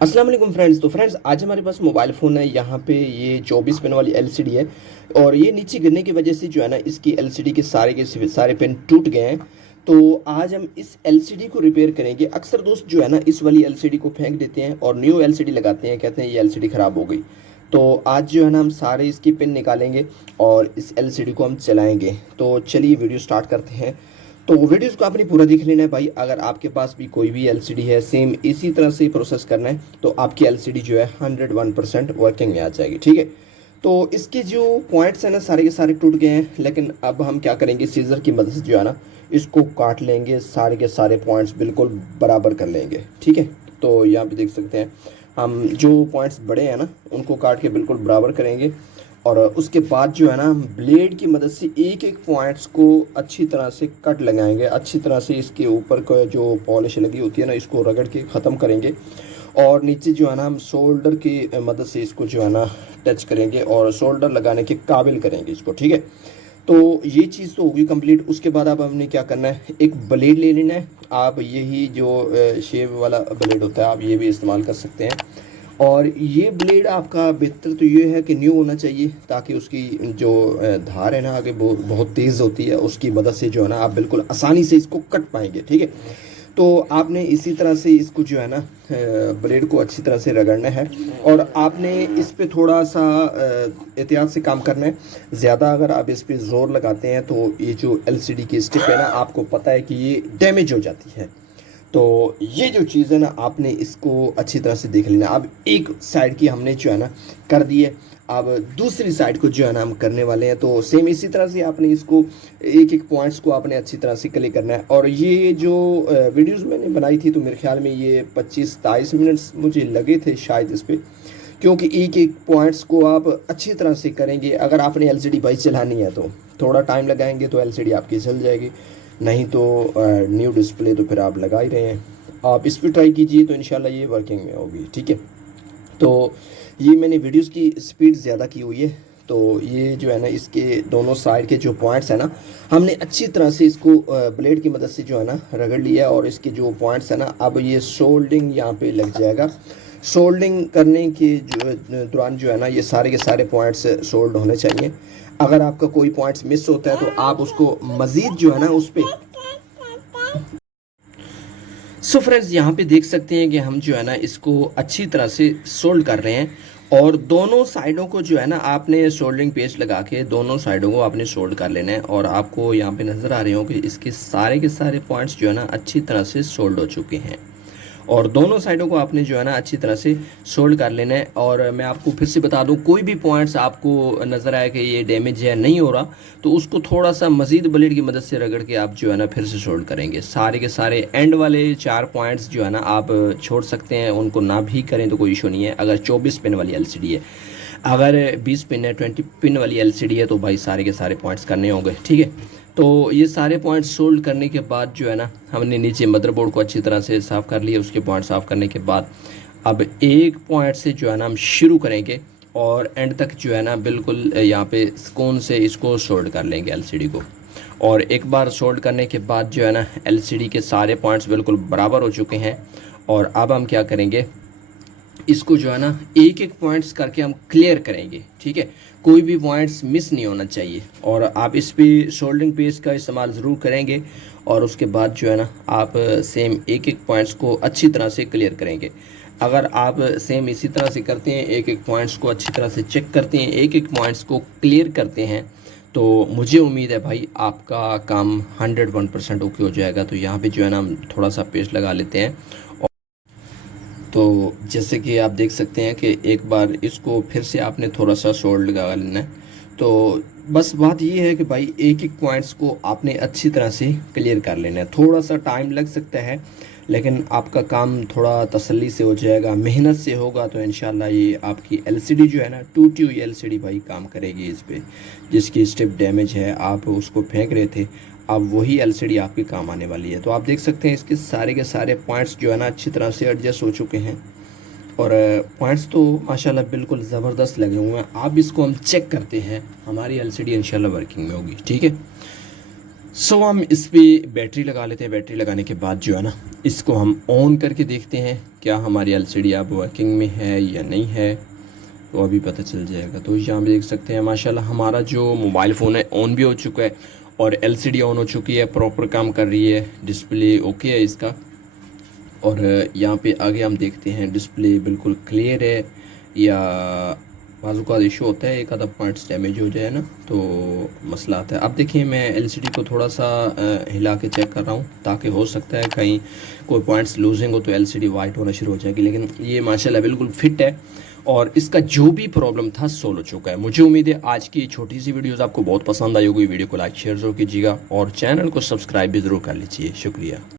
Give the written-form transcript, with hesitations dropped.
अस्सलाम वालेकुम फ्रेंड्स। तो फ्रेंड्स आज हमारे पास मोबाइल फ़ोन है। यहाँ पे ये 24 पिन वाली एलसीडी है और ये नीचे गिरने की वजह से जो है ना इसकी एलसीडी के सारे पिन टूट गए हैं। तो आज हम इस एलसीडी को रिपेयर करेंगे। अक्सर दोस्त जो है ना इस वाली एलसीडी को फेंक देते हैं और न्यू एलसीडी लगाते हैं, कहते हैं ये एलसीडी ख़राब हो गई। तो आज जो है ना हम सारे इसकी पिन निकालेंगे और इस एलसीडी को हम चलाएँगे। तो चलिए वीडियो स्टार्ट करते हैं। तो वीडियोस को आपने पूरा देख लेना है भाई। अगर आपके पास भी कोई भी एलसीडी है सेम इसी तरह से प्रोसेस करना है तो आपकी एलसीडी जो है 101% वर्किंग में आ जाएगी। ठीक है, तो इसके जो पॉइंट्स हैं ना सारे के सारे टूट गए हैं, लेकिन अब हम क्या करेंगे, सीजर की मदद से जो है ना इसको काट लेंगे, सारे के सारे पॉइंट्स बिल्कुल बराबर कर लेंगे। ठीक है, तो यहाँ पे देख सकते हैं हम जो पॉइंट्स बड़े हैं ना उनको काट के बिल्कुल बराबर करेंगे और उसके बाद जो है ना हम ब्लेड की मदद से एक एक पॉइंट्स को अच्छी तरह से कट लगाएंगे। अच्छी तरह से इसके ऊपर का जो पॉलिश लगी होती है ना इसको रगड़ के ख़त्म करेंगे और नीचे जो है ना हम शोल्डर की मदद से इसको जो है ना टच करेंगे और शोल्डर लगाने के काबिल करेंगे इसको। ठीक है, तो ये चीज़ तो होगी कंप्लीट। उसके बाद अब हमने क्या करना है, एक ब्लेड ले लेना है। आप यही जो शेव वाला ब्लेड होता है आप ये भी इस्तेमाल कर सकते हैं। और ये ब्लेड आपका बेहतर तो ये है कि न्यू होना चाहिए, ताकि उसकी जो धार है ना आगे बहुत तेज़ होती है, उसकी मदद से जो है ना आप बिल्कुल आसानी से इसको कट पाएंगे। ठीक है, तो आपने इसी तरह से इसको जो है ना ब्लेड को अच्छी तरह से रगड़ना है और आपने इस पे थोड़ा सा एहतियात से काम करना है। ज़्यादा अगर आप इस पे ज़ोर लगाते हैं तो ये जो एलसीडी की स्टिक है ना आपको पता है कि ये डैमेज हो जाती है। तो ये जो चीज़ है ना आपने इसको अच्छी तरह से देख लेना। अब एक साइड की हमने जो है ना कर दी है, अब दूसरी साइड को जो है ना हम करने वाले हैं। तो सेम इसी तरह से आपने इसको एक एक पॉइंट्स को आपने अच्छी तरह से क्लियर करना है। और ये जो वीडियोस मैंने बनाई थी तो मेरे ख्याल में ये 25-23 मिनट्स मुझे लगे थे शायद इस पर, क्योंकि एक एक पॉइंट्स को आप अच्छी तरह से करेंगे। अगर आपने एलसीडी भाई चलानी है तो थोड़ा टाइम लगाएंगे तो एलसीडी आपकी चल जाएगी, नहीं तो न्यू डिस्प्ले तो फिर आप लगा ही रहे हैं। आप इस पर ट्राई कीजिए तो इंशाल्लाह ये वर्किंग में होगी। ठीक है, तो ये मैंने वीडियोस की स्पीड ज़्यादा की हुई है। तो ये जो है ना इसके दोनों साइड के जो पॉइंट्स हैं ना हमने अच्छी तरह से इसको ब्लेड की मदद से जो है ना रगड़ लिया और इसके जो पॉइंट्स हैं ना अब ये सोल्डिंग यहाँ पे लग जाएगा। सोल्डिंग करने के जो दौरान जो है ना ये सारे के सारे पॉइंट्स सोल्ड होने चाहिए। अगर आपका कोई पॉइंट्स मिस होता है तो आप उसको मज़ीद जो है ना उस पर फ्रेंड्स यहाँ पे देख सकते हैं कि हम जो है ना इसको अच्छी तरह से सोल्ड कर रहे हैं और दोनों साइडों को जो है ना आपने सोल्डरिंग पेस्ट लगा के दोनों साइडों को आपने सोल्ड कर लेना है। और आपको यहाँ पे नज़र आ रहे हो कि इसके सारे के सारे पॉइंट्स जो है ना अच्छी तरह से सोल्ड हो चुके हैं और दोनों साइडों को आपने जो है ना अच्छी तरह से सोल्ड कर लेना है। और मैं आपको फिर से बता दूं, कोई भी पॉइंट्स आपको नज़र आए कि ये डैमेज है नहीं हो रहा तो उसको थोड़ा सा मज़ीद ब्लेड की मदद से रगड़ के आप जो है ना फिर से सोल्ड करेंगे। सारे के सारे एंड वाले 4 पॉइंट्स जो है ना आप छोड़ सकते हैं, उनको ना भी करें तो कोई इशू नहीं है। अगर 24 पिन वाली एलसीडी है, अगर 20 पिन है, 20 पिन वाली एलसीडी है तो भाई सारे के सारे पॉइंट्स करने होंगे। ठीक है, तो ये सारे पॉइंट सोल्ड करने के बाद जो है ना हमने नीचे मदरबोर्ड को अच्छी तरह से साफ़ कर लिया। उसके पॉइंट साफ़ करने के बाद अब एक पॉइंट से जो है ना हम शुरू करेंगे और एंड तक जो है ना बिल्कुल यहाँ पे सुकून से इसको सोल्ड कर लेंगे एलसीडी को। और एक बार सोल्ड करने के बाद जो है ना एलसीडी के सारे पॉइंट्स बिल्कुल बराबर हो चुके हैं। और अब हम क्या करेंगे, इसको जो है ना एक एक पॉइंट्स करके हम क्लियर करेंगे। ठीक है, कोई भी पॉइंट्स मिस नहीं होना चाहिए और आप इस पे सोल्डरिंग पेस्ट का इस्तेमाल ज़रूर करेंगे। और उसके बाद जो है ना आप सेम एक एक पॉइंट्स को अच्छी तरह से क्लियर करेंगे। अगर आप सेम इसी तरह से करते हैं, एक एक पॉइंट्स को अच्छी तरह से चेक करते हैं, एक एक पॉइंट्स को क्लियर करते हैं, तो मुझे उम्मीद है भाई आपका काम 101% ओके हो जाएगा। तो यहाँ पे जो है ना हम थोड़ा सा पेस्ट लगा लेते हैं। तो जैसे कि आप देख सकते हैं कि एक बार इसको फिर से आपने थोड़ा सा सोल्ड लगा लेना है। तो बस बात ये है कि भाई एक एक पॉइंट्स को आपने अच्छी तरह से क्लियर कर लेना है। थोड़ा सा टाइम लग सकता है लेकिन आपका काम थोड़ा तसल्ली से हो जाएगा, मेहनत से होगा तो इंशाल्लाह ये आपकी एलसीडी जो है ना टूटी हुई एलसीडी भाई काम करेगी। इस पर जिसकी स्ट्रिप डैमेज है आप उसको फेंक रहे थे, अब वही एलसीडी आपके काम आने वाली है। तो आप देख सकते हैं इसके सारे के सारे पॉइंट्स जो है ना अच्छी तरह से एडजस्ट हो चुके हैं और पॉइंट्स तो माशाल्लाह बिल्कुल ज़बरदस्त लगे हुए हैं। आप इसको हम चेक करते हैं, हमारी एलसीडी इंशाल्लाह वर्किंग में होगी। ठीक है, सो हम इस पे बैटरी लगा लेते हैं। बैटरी लगाने के बाद जो है ना, इसको हम ऑन करके देखते हैं क्या हमारी एलसीडी अब वर्किंग में है या नहीं है, तो अभी पता चल जाएगा। तो यहाँ पे देख सकते हैं माशाल्लाह हमारा जो मोबाइल फ़ोन है ऑन भी हो चुका है और एलसीडी ऑन हो चुकी है, प्रॉपर काम कर रही है, डिस्प्ले ओके है इसका। और यहाँ पे आगे हम देखते हैं डिस्प्ले बिल्कुल क्लियर है, या बाजू का इशू होता है एक आधा पॉइंट्स डैमेज हो जाए ना तो मसला आता है। अब देखिए मैं एलसीडी को थोड़ा सा हिला के चेक कर रहा हूँ, ताकि हो सकता है कहीं कोई पॉइंट्स लूजिंग हो तो एलसीडी वाइट होना शुरू हो जाएगी, लेकिन ये माशाल्लाह बिल्कुल फिट है और इसका जो भी प्रॉब्लम था सोल्व हो चुका है। मुझे उम्मीद है आज की छोटी सी वीडियोज़ आपको बहुत पसंद आई होगी। वीडियो को लाइक शेयर ज़रूर कीजिएगा और चैनल को सब्सक्राइब भी ज़रूर कर लीजिए। शुक्रिया।